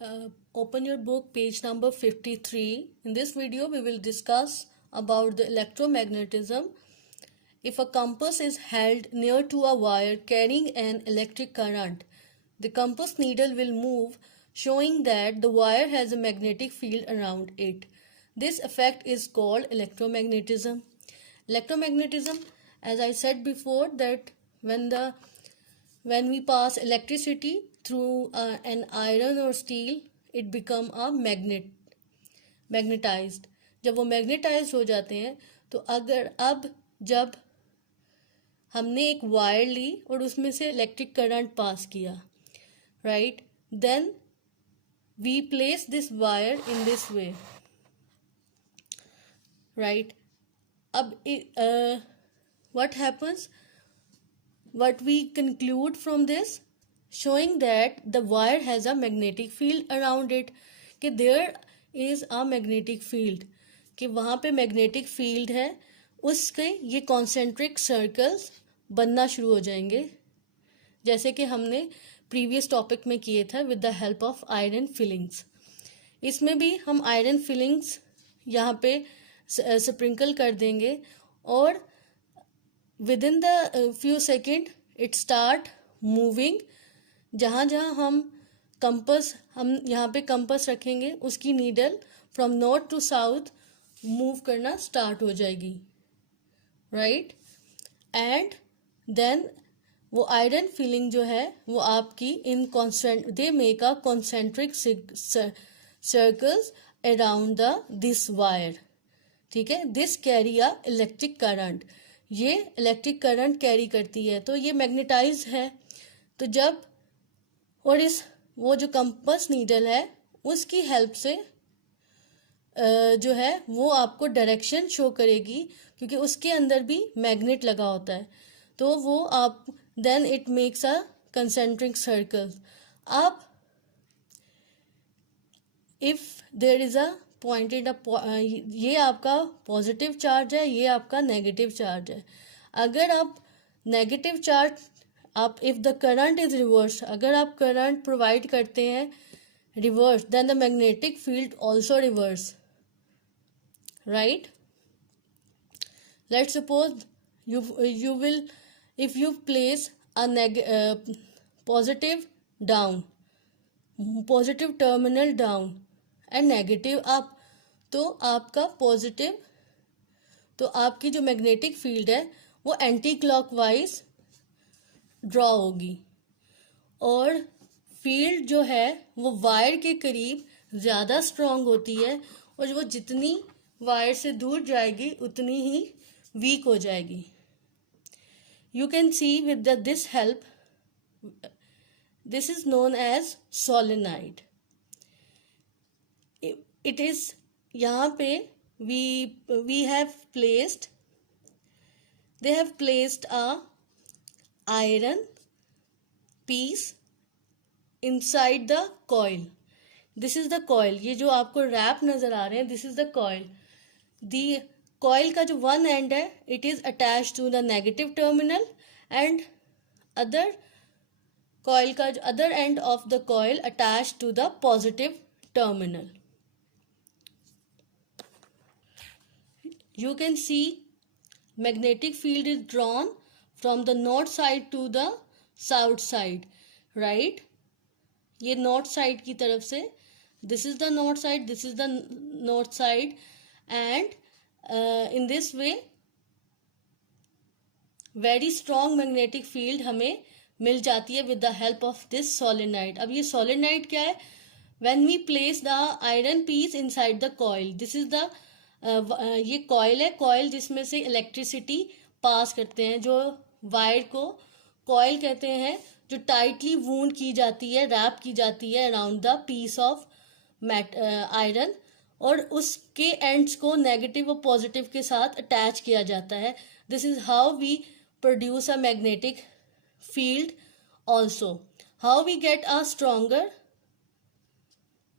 Open your book, page number 53. In this video, we will discuss about the electromagnetism. If a compass is held near to a wire carrying an electric current, the compass needle will move, showing that the wire has a magnetic field around it. This effect is called electromagnetism. Electromagnetism, as I said before, that when we pass electricity through an iron or steel, it become a magnetized. जब वो magnetise हो जाते हैं तो जब हमने एक wire ली और उसमें से इलेक्ट्रिक करंट पास किया, right, then we place this wire in this way, right. अब what happens, what we conclude from this, showing that the wire has a magnetic field around it, कि there is a magnetic field, कि वहाँ पे magnetic field है, उसके ये concentric circles बनना शुरू हो जाएंगे, जैसे कि हमने previous topic में किए था with the help of iron fillings. इसमें भी हम iron fillings यहाँ पे स्प्रिंकल कर देंगे और within the few second it start moving. जहाँ जहाँ हम यहाँ पे कंपस रखेंगे उसकी needle from north to south move करना स्टार्ट हो जाएगी, राइट. एंड देन वो आयरन फीलिंग जो है वो आपकी they make a concentric circles around this wire, ठीक है. This carry a electric current, ये इलेक्ट्रिक करंट कैरी करती है, तो ये मैग्नेटाइज है. तो जब और वो जो कंपस नीडल है उसकी हेल्प से जो है वो आपको डायरेक्शन शो करेगी, क्योंकि उसके अंदर भी मैग्नेट लगा होता है. तो वो आप then it makes a concentric circle. आप if there is a pointed ये आपका पॉजिटिव चार्ज है, ये आपका नेगेटिव चार्ज है. अगर आप negative charge if the current is reverse, अगर आप करंट प्रोवाइड करते हैं reverse, then the magnetic field also reverse, right. Let's suppose you will, if you place a positive down, positive terminal down and negative up, तो आपका positive, तो आपकी जो magnetic field है वो एंटी क्लॉकवाइज ड्रॉ होगी और फील्ड जो है वो वायर के करीब ज़्यादा स्ट्रॉन्ग होती है और वो जितनी वायर से दूर जाएगी उतनी ही वीक हो जाएगी. You can see with this help, this is known as solenoid. It is, यहाँ पे we have placed, they have placed a iron piece inside the coil. This is the coil. ये जो आपको रैप नजर आ रहे हैं, this is the coil. The coil का जो वन एंड है it is attach to the negative terminal and other coil का जो other end of the coil attach to the positive terminal. You can see magnetic field is drawn from the north side to the south side, right. ये north side की तरफ से, this is the north side, this is the north side, and in this way very strong magnetic field हमें मिल जाती है with the help of this solenoid. अब ये solenoid क्या है? When we place the iron piece inside the coil, this is the ये coil है, coil जिसमें से electricity पास करते हैं, जो वायर को coil कहते हैं, जो tightly wound की जाती है, wrap की जाती है around the piece of iron, और उसके एंड्स को नेगेटिव और पॉजिटिव के साथ अटैच किया जाता है. This is how we produce a magnetic field also. How we get a stronger,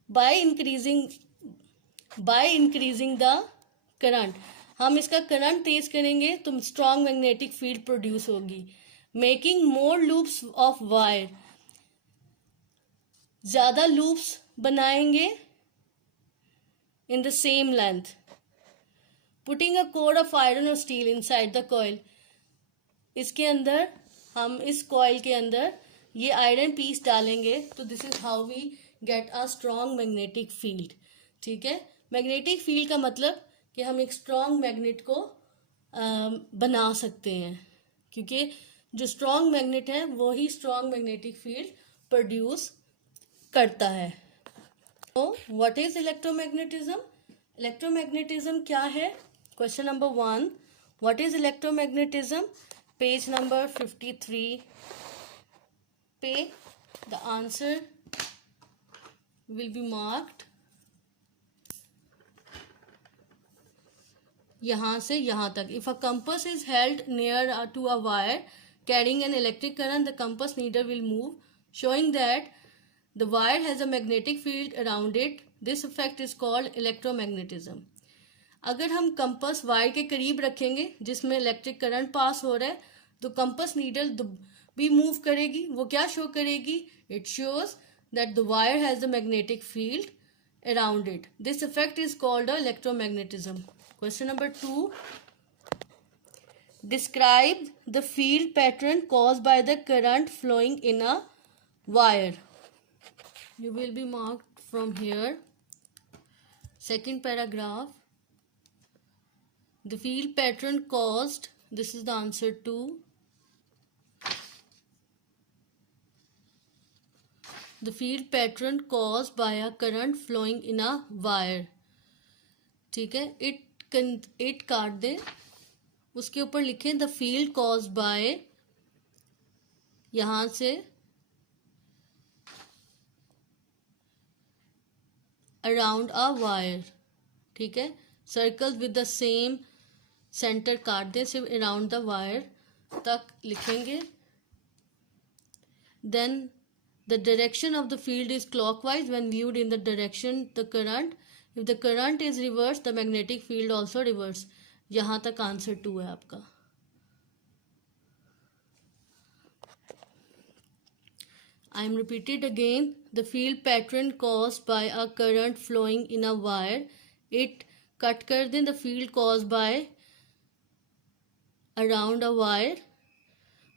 by increasing the current. हम इसका करंट तेज करेंगे तो स्ट्रॉन्ग मैग्नेटिक फील्ड प्रोड्यूस होगी. Making more loops of wire, ज़्यादा लूप्स बनाएंगे in the same length. Putting a core of iron or steel inside the coil. इसके अंदर हम इस कॉइल के अंदर ये आयरन पीस डालेंगे तो this is how we get a strong magnetic field. ठीक है, मैग्नेटिक फील्ड का मतलब कि हम एक स्ट्रॉन्ग मैग्नेट को बना सकते हैं, क्योंकि जो स्ट्रॉन्ग मैग्नेट है वो ही स्ट्रॉन्ग मैग्नेटिक फील्ड प्रोड्यूस करता है. तो व्हाट इज इलेक्ट्रोमैग्नेटिज्म? इलेक्ट्रोमैग्नेटिज्म क्या है? Question number 1, what is electromagnetism? Page number 53 पे the answer will be marked. यहां से यहां तक. If a compass is held near to a wire carrying an electric current, the compass needle will move, showing that the wire has a magnetic field around it. This effect is called electromagnetism. अगर हम compass wire के करीब रखेंगे जिसमें electric current पास हो रहा है तो कंपास नीडल भी मूव करेगी. वो क्या शो करेगी? It shows that the wire has a magnetic field around it. This effect is called electromagnetism. Question number 2. Describe the field pattern caused by the current flowing in a wire. You will be marked from here. Second paragraph. The field pattern caused, this is the answer 2. The field pattern caused by a current flowing in a wire. ठीक है, it काट दे, उसके ऊपर लिखें the field caused by, यहां से around अ wire. ठीक है, circle with the same centre काट दें, सिर्फ अराउंड द वायर तक लिखेंगे. Then the direction of the field is clockwise when viewed in the direction the current. If the current is reverse the magnetic field also reverse. यहां तक answer 2 है आपका. I am repeated again. The field pattern caused by a current flowing in a wire. It cut कर दें the field caused by around a wire.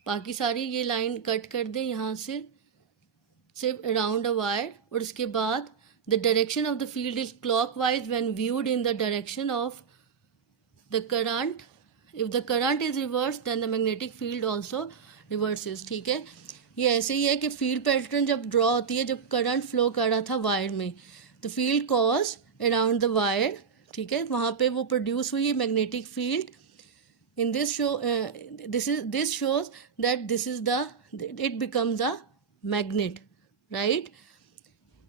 बाकी सारी ये line cut कर दें यहाँ से, सिर्फ around a wire. और उसके बाद the direction of the field is clockwise when viewed in the direction of the current. If the current is reversed then the magnetic field also reverses. ठीक है, ये ऐसे ही है कि फील्ड पैटर्न जब ड्रॉ होती है, जब करंट फ्लो कर रहा था वायर में, the field cause around the wire. ठीक है, वहां पे वो प्रोड्यूस हुई magnetic field. In this show this shows that this is the it becomes a magnet. Right,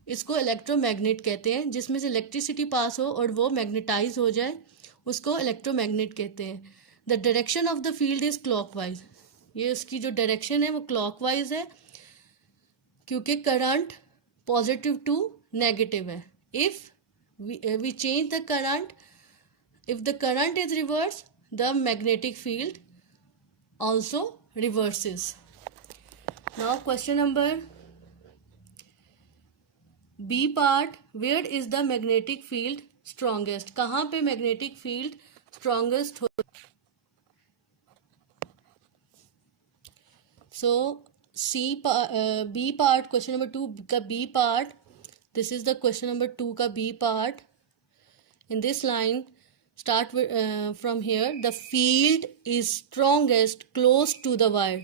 इसको इलेक्ट्रोमैग्नेट कहते हैं. जिसमें से इलेक्ट्रिसिटी पास हो और वो मैग्नेटाइज हो जाए उसको इलेक्ट्रोमैग्नेट कहते हैं. The direction of the field is clockwise. ये उसकी जो डायरेक्शन है वो क्लॉकवाइज है, क्योंकि करंट पॉजिटिव टू नेगेटिव है. If we change the current, if the current is reverse the magnetic field also reverses. Now question number b part. Where is the magnetic field strongest? कहाँ पे magnetic field strongest हो? So B part, question number 2 का B part. This is the question number 2 का B part. In this line, start with, from here. The field is strongest close to the wire.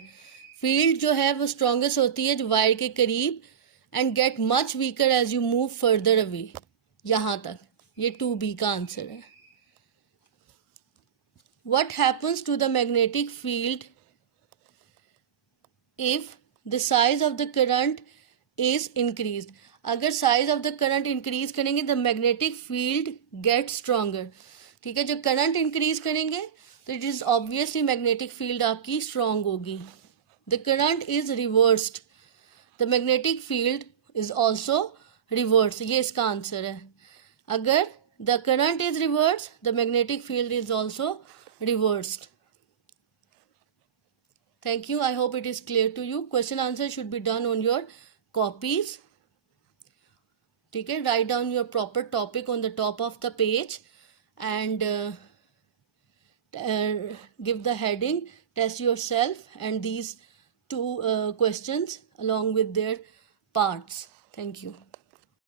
Field जो है वो strongest होती है जो wire के करीब, and get much weaker as you move further away. यहाँ तक. ये 2B का आंसर है. What happens to the magnetic field if the size of the current is increased? अगर size of the current increase करेंगे the magnetic field gets stronger. ठीक है, जब current increase करेंगे तो it is obviously magnetic field आपकी strong होगी. The current is reversed. The magnetic field is also reversed. ये इसका आंसर है. अगर the current is reversed the magnetic field is also reversed. Thank you. I hope it is clear to you. Question answer should be done on your copies. ठीक है, write down your proper topic on the top of the page and give the heading test yourself and these two questions along with their parts. Thank you.